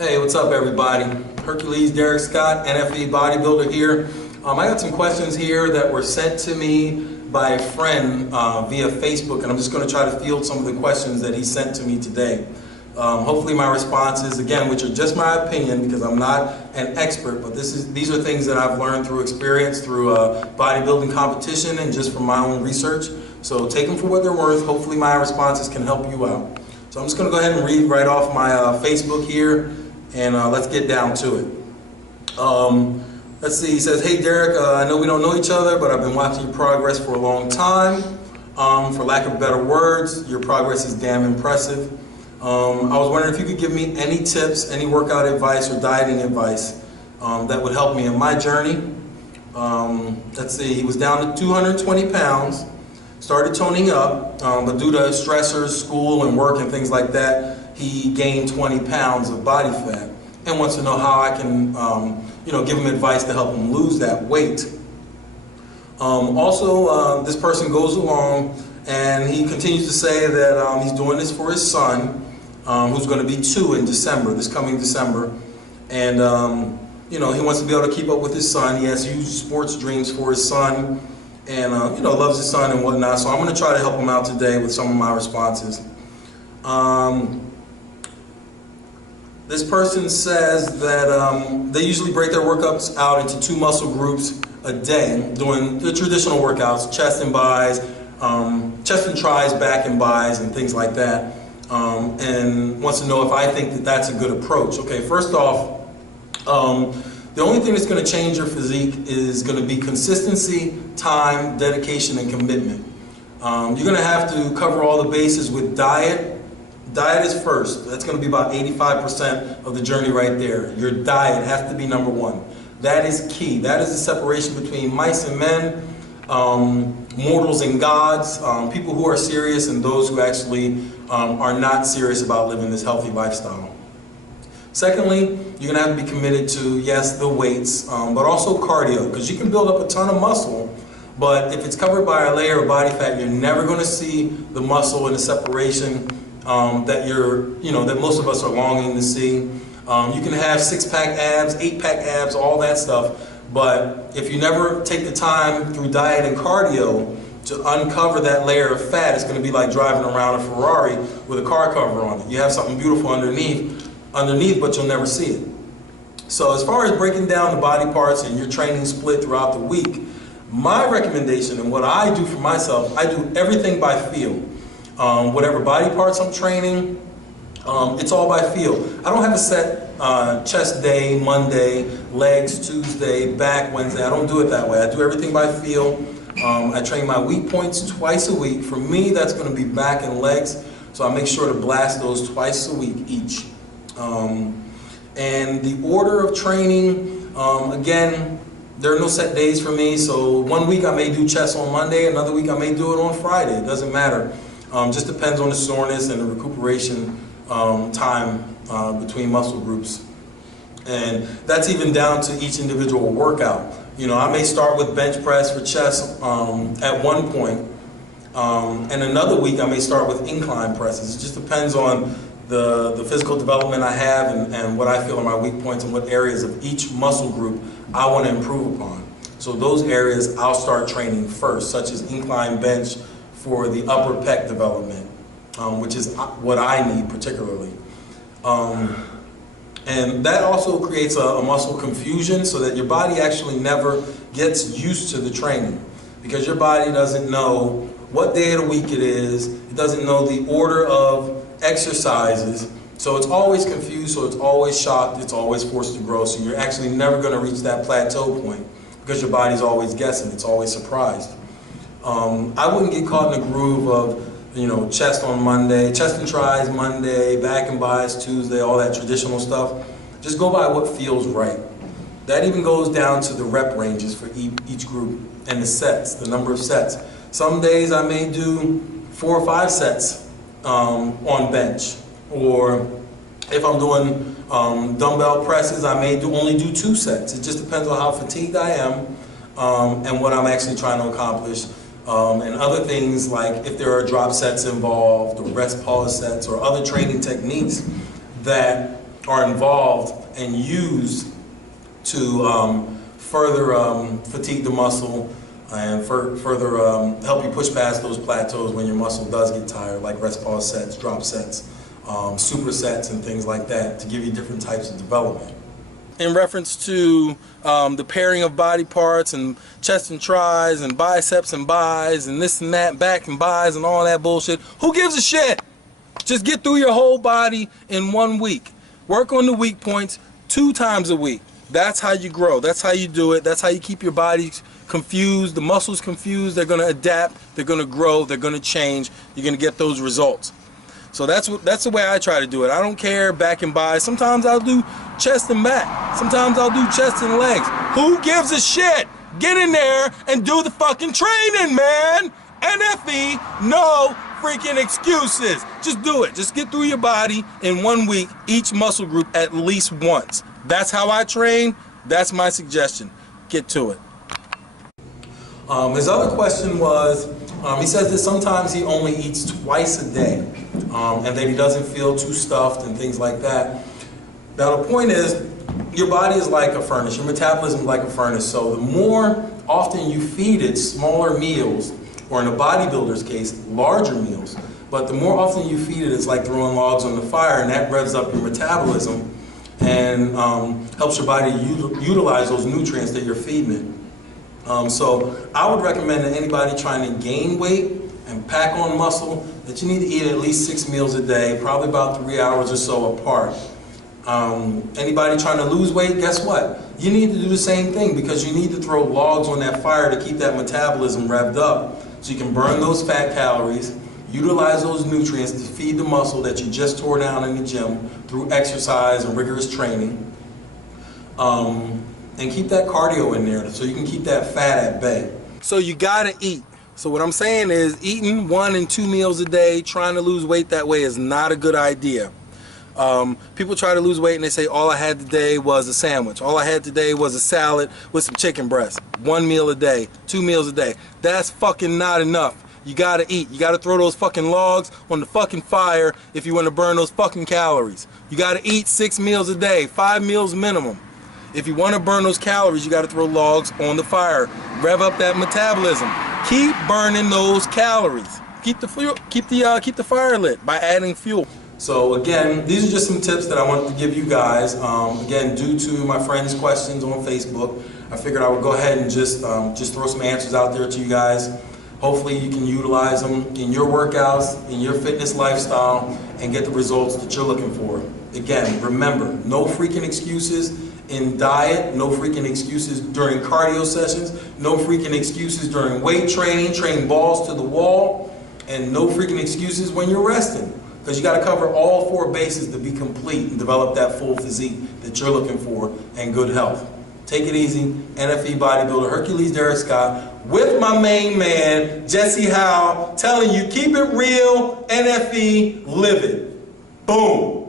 Hey, what's up everybody? Hercules Derek Scott, NFE bodybuilder here. I got some questions here that were sent to me by a friend via Facebook, and I'm just going to try to field some of the questions that he sent to me today. Hopefully my responses, again, which are just my opinion because I'm not an expert, but these are things that I've learned through experience, through bodybuilding competition, and just from my own research. So take them for what they're worth. Hopefully my responses can help you out. So I'm just going to go ahead and read right off my Facebook here, and let's get down to it. Let's see, he says, hey Derek, I know we don't know each other, but I've been watching your progress for a long time. For lack of better words, your progress is damn impressive. I was wondering if you could give me any tips, any workout advice or dieting advice that would help me in my journey. Let's see, he was down to 220 pounds, started toning up, but due to stressors, school and work and things like that, he gained 20 pounds of body fat and wants to know how I can give him advice to help him lose that weight. Also, this person goes along and he continues to say that he's doing this for his son, who's going to be 2 in December, this coming December. And, he wants to be able to keep up with his son. He has huge sports dreams for his son and, loves his son and whatnot. So I'm going to try to help him out today with some of my responses. This person says that they usually break their workouts out into 2 muscle groups a day, doing the traditional workouts, chest and bis, chest and tris, back and bis, and things like that, and wants to know if I think that that's a good approach. Okay, first off, the only thing that's going to change your physique is going to be consistency, time, dedication, and commitment. You're going to have to cover all the bases with diet. Diet is first. That's going to be about 85% of the journey right there. Your diet has to be number 1. That is key. That is the separation between mice and men, mortals and gods, people who are serious and those who actually are not serious about living this healthy lifestyle. Secondly, you're going to have to be committed to, yes, the weights, but also cardio, because you can build up a ton of muscle, but if it's covered by a layer of body fat, you're never going to see the muscle and the separation that most of us are longing to see. You can have 6-pack abs, 8-pack abs, all that stuff, but if you never take the time through diet and cardio to uncover that layer of fat, it's going to be like driving around a Ferrari with a car cover on it. You have something beautiful underneath, but you'll never see it. So as far as breaking down the body parts and your training split throughout the week, my recommendation and what I do for myself, I do everything by feel. Whatever body parts I'm training, it's all by feel. I don't have a set chest day, Monday, legs Tuesday, back Wednesday. I don't do it that way. I do everything by feel. I train my weak points twice a week. For me, that's going to be back and legs, so I make sure to blast those twice a week each. And the order of training, again, there are no set days for me, so one week I may do chest on Monday, another week I may do it on Friday. It doesn't matter. Just depends on the soreness and the recuperation time between muscle groups. And that's even down to each individual workout. I may start with bench press for chest at one point, and another week I may start with incline presses. It just depends on the physical development I have and what I feel are my weak points and what areas of each muscle group I want to improve upon. So those areas I'll start training first, such as incline bench for the upper pec development, which is what I need particularly. And that also creates a muscle confusion so that your body actually never gets used to the training, because your body doesn't know what day of the week it is, it doesn't know the order of exercises, so it's always confused, so it's always shocked, it's always forced to grow, so you're actually never going to reach that plateau point because your body's always guessing, it's always surprised. I wouldn't get caught in a groove of, chest on Monday, chest and tris Monday, back and bis Tuesday, all that traditional stuff. Just go by what feels right. That even goes down to the rep ranges for each group and the sets, the number of sets. Some days I may do 4 or 5 sets on bench, or if I'm doing dumbbell presses, I may only do 2 sets. It just depends on how fatigued I am and what I'm actually trying to accomplish. And other things like if there are drop sets involved or rest pause sets or other training techniques that are involved and used to further fatigue the muscle and further help you push past those plateaus when your muscle does get tired, like rest pause sets, drop sets, supersets, and things like that, to give you different types of development. In reference to the pairing of body parts and chest and tries and biceps and bis and this and that, back and bis and all that bullshit, who gives a shit? Just get through your whole body in 1 week. Work on the weak points 2 times a week. That's how you grow. That's how you do it. That's how you keep your body confused, the muscles confused. They're going to adapt. They're going to grow. They're going to change. You're going to get those results. So that's the way I try to do it. I don't care back and bis. Sometimes I'll do chest and back. Sometimes I'll do chest and legs. Who gives a shit? Get in there and do the fucking training, man. NFE, no freaking excuses. Just do it. Just get through your body in 1 week, each muscle group at least once. That's how I train. That's my suggestion. Get to it. His other question was, he says that sometimes he only eats twice a day, and that he doesn't feel too stuffed and things like that. Now the point is, your body is like a furnace. Your metabolism is like a furnace. So the more often you feed it smaller meals, or in a bodybuilder's case, larger meals, but the more often you feed it, it's like throwing logs on the fire, and that revs up your metabolism and helps your body utilize those nutrients that you're feeding it. So I would recommend that anybody trying to gain weight and pack on muscle, that you need to eat at least 6 meals a day, probably about 3 hours or so apart. Anybody trying to lose weight, guess what? You need to do the same thing, because you need to throw logs on that fire to keep that metabolism revved up so you can burn those fat calories, utilize those nutrients to feed the muscle that you just tore down in the gym through exercise and rigorous training. And keep that cardio in there so you can keep that fat at bay. So you gotta eat. So what I'm saying is, eating 1 and 2 meals a day, trying to lose weight that way, is not a good idea. People try to lose weight and they say, all I had today was a sandwich. All I had today was a salad with some chicken breast. 1 meal a day, 2 meals a day. That's fucking not enough. You gotta eat. You gotta throw those fucking logs on the fucking fire if you want to burn those fucking calories. You gotta eat 6 meals a day, 5 meals minimum. If you want to burn those calories, you gotta throw logs on the fire. Rev up that metabolism. Keep burning those calories. Keep the fire lit by adding fuel. So again, these are just some tips that I wanted to give you guys. Again, due to my friends' questions on Facebook, I figured I would go ahead and just throw some answers out there to you guys. Hopefully you can utilize them in your workouts, in your fitness lifestyle, and get the results that you're looking for. Again, remember, no freaking excuses in diet, no freaking excuses during cardio sessions, no freaking excuses during weight training, train balls to the wall, and no freaking excuses when you're resting. Because you got to cover all 4 bases to be complete and develop that full physique that you're looking for and good health. Take it easy. NFE bodybuilder Hercules Derek Scott with my main man Jesse Howe, telling you, keep it real, NFE, live it. Boom.